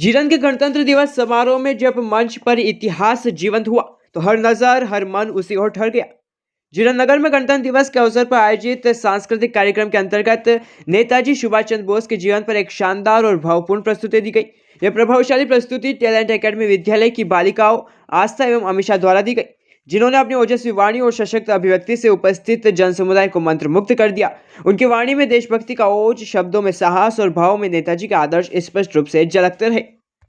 जीरन के गणतंत्र दिवस समारोह में जब मंच पर इतिहास जीवंत हुआ तो हर नजर हर मन उसी ओर ठहर गया। जीरन नगर में गणतंत्र दिवस के अवसर पर आयोजित सांस्कृतिक कार्यक्रम के अंतर्गत नेताजी सुभाष चंद्र बोस के जीवन पर एक शानदार और भावपूर्ण प्रस्तुति दी गई। यह प्रभावशाली प्रस्तुति टैलेंट एकेडमी विद्यालय की बालिकाओं आस्था एवं अमीषा द्वारा दी गई, जिन्होंने अपनी ओजस्वी वाणी और सशक्त अभिव्यक्ति से उपस्थित जन समुदाय को मंत्रमुग्ध कर दिया। उनकी वाणी में देशभक्ति का ओज, शब्दों में साहस और भाव में नेताजी के आदर्श स्पष्ट रूप से झलकते रहे।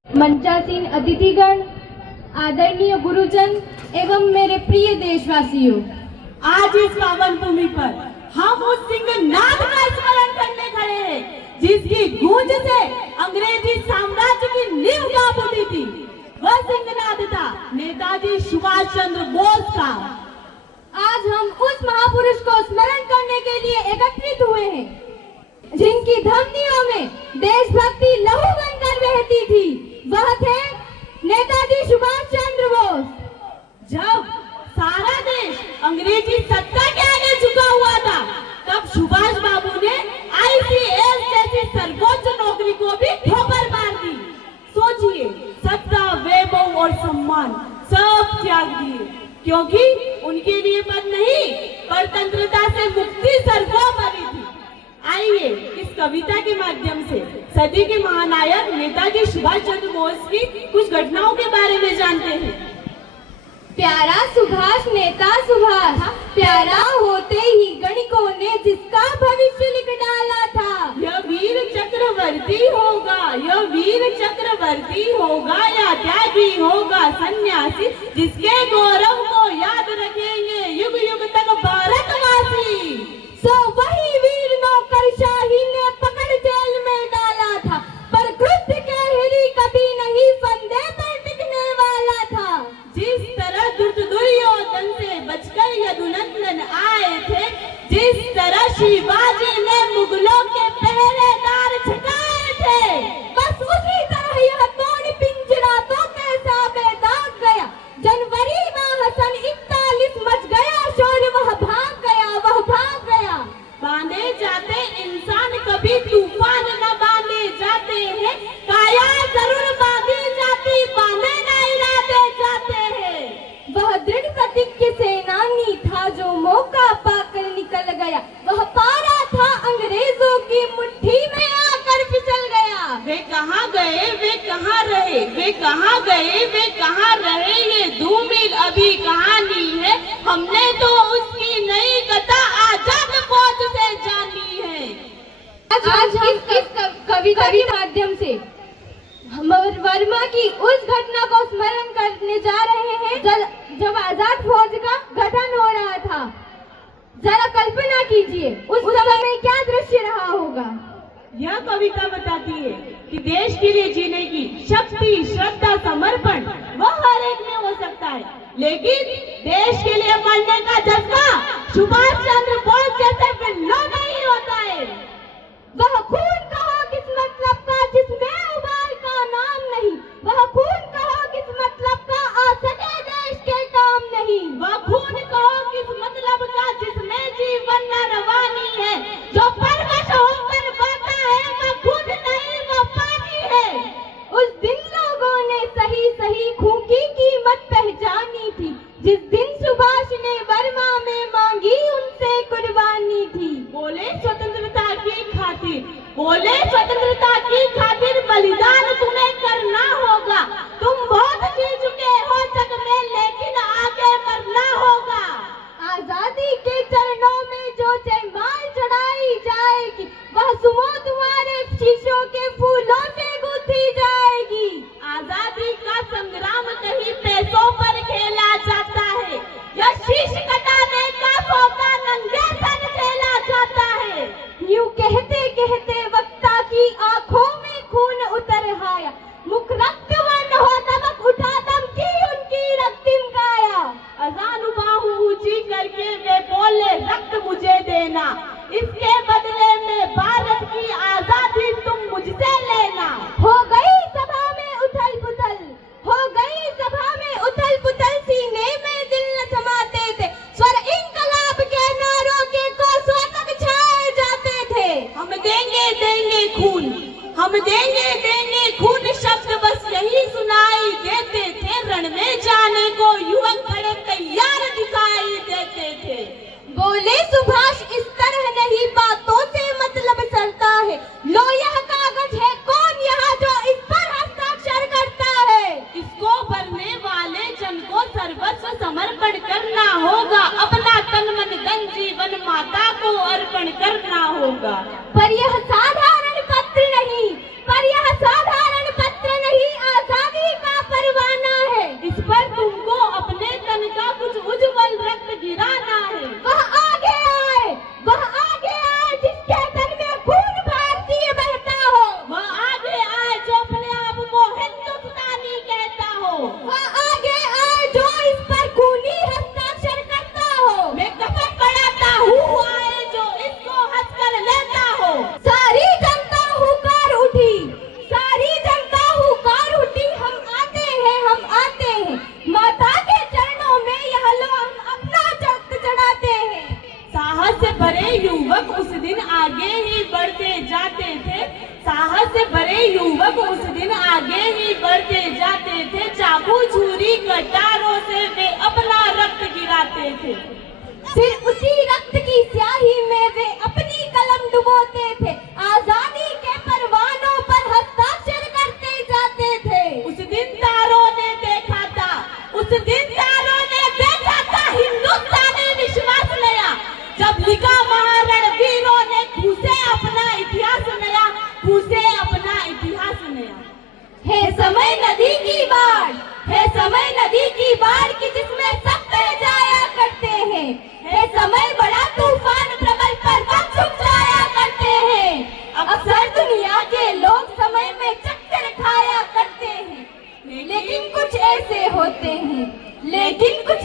मंचासीन अतिथिगण, आदरणीय गुरुजन एवं मेरे प्रिय देशवासियों, आज इस पावन भूमि पर हम उस सिंहनाद का स्मरण करने खड़े हैं जिसकी गूंज से अंग्रेजी साम्राज्य की नींव कांप उठी थी। वह सिंहनाद था नेताजी सुभाष चंद्र बोस का। आज हम उस महापुरुष को स्मरण करने के लिए एकत्रित हुए हैं, जिनकी धमनियों में देशभक्ति लहू बनकर बहती थी। वह थे नेताजी सुभाष चंद्र बोस। जब सारा देश अंग्रेजी सत्ता के आगे झुका हुआ था, तब सुभाष बाबू ने ICS जैसी सर्वोच्च नौकरी को भी ठोकर मार दी। सोचिए, सत्ता, वैभव और सम्मान सब त्याग दिए, क्योंकि उनके लिए पद नहीं, परतंत्रता से मुक्ति सर्वोपरि थी। आइए इस कविता के माध्यम से सदी के महानायक नेताजी सुभाष चंद्र बोस की कुछ घटनाओं के बारे में जानते हैं। प्यारा सुभाष, नेता सुभाष, प्यारा होते ही गणिकों ने जिसका भविष्य लिख डाला था। यह वीर चक्रवर्ती होगा, यह वीर चक्रवर्ती होगा या त्यागी होगा सन्यासी, जिसके गौरव को याद रखेंगे युग युग तक भारतवासी। सो वही वीर नौकरशाही ने पकड़ जेल में डाला था, पर क्रुद्ध कहरी कभी नहीं फंदे पर टिकने वाला था। जिस तरह दुर्योधन से बचकर यदुनंदन आए थे, जिस तरह शिवाजी ने मुगलों के पहरेदार छुड़ाए थे, बस उसी तरह यह तोड़ पिंजरा तो कैसा बेदाग गया। जनवरी माह सन 41 मच गया शोर, वह भाग गया, वह भाग गया। बांधे जाते इंसान कभी तूफान न बांधे जाते हैं, काया जरूर बांधी जाती, बांधे न इरादे जाते हैं। वह दृढ़ प्रतिज्ञ सेनानी था जो मौका पाकर निकल गया, वह पारा था अंग्रेजों की मुट्ठी में आकर फिसल गया। वे कहाँ गए, वे कहाँ रहे, वे कहाँ गए, वे कहाँ रहे, ये 2 मील अभी कहानी है। हमने तो उसकी नई कथा आजाद फौज से जानी है। आज हम इस कविता के माध्यम से वर्मा की उस घटना को स्मरण करने जा रहे हैं जब आजाद फौज का गठन हो रहा था। जरा कल्पना कीजिए उस समय में क्या दृश्य रहा होगा। यह कविता बताती है कि देश के लिए जीने की शक्ति, श्रद्धा, समर्पण वह हर एक में हो सकता है, लेकिन देश के लिए मरने का जज्बा सुभाष चंद्र बोस जैसे बिल्लों नहीं होता है। वह खून कहो किस मतलब का जिसमें उबाल का नाम नहीं, वह खून कहो किस मतलब का आ सके देश के काम नहीं, वह खून कहो किस मतलब का जिसमें जीवन न रवानी है, जो परवश होकर बहता है वह खून नहीं वह पानी है। उस दिन लोगों ने सही सही खून की कीमत पहचानी थी, जिस दिन सुभाष ने वर्मा में मांगी उनसे कुर्बानी थी। बोले स्वतंत्रता की खातिर, बोले स्वतंत्रता की खातिर बलिदान तुम्हें करना होगा। तुम बहुत जी चुके हो जग में, लेकिन आगे मरना होगा। आजादी के चरणों में जो जयमाल चढ़ाई जाएगी, वह सुमो तुम्हारे शीशों के फूलों से गूंथी जाएगी। आजादी का संग्राम कहीं पैसों पर खेला जाता है, या शीश कटाने का सौदा नंगे सर खेला जाता है। यूं कहते कहते वक्ता की आंखों में खून उतर आया, मुख रक्त वर्ण हो दमक उठा दम की उनकी रक्तिम काया। अजान बाहु ऊंची करके वे बोले रक्त मुझे देना, इसके बदले में भारत की आजादी तुम मुझसे लेना। हो गई सभा में उथल पुथल, हो गई सभा में उथल पुथल, सीने में दिल न समाते थे, स्वर इंकलाब के नारों के कोसों तक छाए जाते थे। हम देंगे देंगे खून, हम देंगे देंगे खून शब्द क्षण में जाने को युवक बड़े तैयार दिखाई देते थे। बोले सुभाष, इस तरह नहीं बातों से मतलब चलता है। लो यह कागज है, कौन यहाँ जो इस पर हस्ताक्षर करता है? इसको भरने वाले जन को सर्वस्व समर्पण करना होगा, अपना तन मन धन जीवन माता को अर्पण करना होगा। पर यह साधारण पत्र नहीं, पर यह साधारण पत्र नहीं, आजादी का परवाना है। इस पर तुमको अपने तन का कुछ उज्जवल रक्त गिराना है। वह आगे आए, वह आगे आए जिसके तन में खून भारतीय बहता हो। वह आगे आए जो अपने आप को हिंदुस्तानी कहता हो। वह आगे आए जो इस पर खूनी हस्ताक्षर करता हो। मैं कफन पढ़ाता हूँ, आए जो इसको हंस कर लेता हो। सारी जनता हुकार उठी, सारी जनता हुकार उठी, हम आते हैं, हम आते हैं। माता के चरणों में यह लो हम अपना रक्त चढ़ाते हैं। साहस से भरे युवक उस दिन आगे ही बढ़ते जाते थे। साहस से भरे युवक उस दिन आगे ही बढ़ते जाते थे। चाकू छुरी कटारों से वे अपना रक्त गिराते थे। फिर उसी रक्त की स्याही में वे अपनी कलम डुबोते थे। आजादी के परवानों पर हस्ताक्षर करते जाते थे। उस दिन तारों ने देखा था, उस दिन तारों ने देखा था, हिंदुस्तानी विश्वास नया। जब लिखा महारणवीरों ने खूसे अपना इतिहास नया, खूसे अपना इतिहास नया। है समय नदी की बाढ़, है समय नदी की बाढ़ की जिसमें सब बह जाया करते हैं। है समय बड़ा तूफान प्रबल पर्वत झुक जाया करते हैं। अक्सर दुनिया के लोग समय में चक्कर खाया करते हैं, लेकिन कुछ ऐसे होते हैं, लेकिन कुछ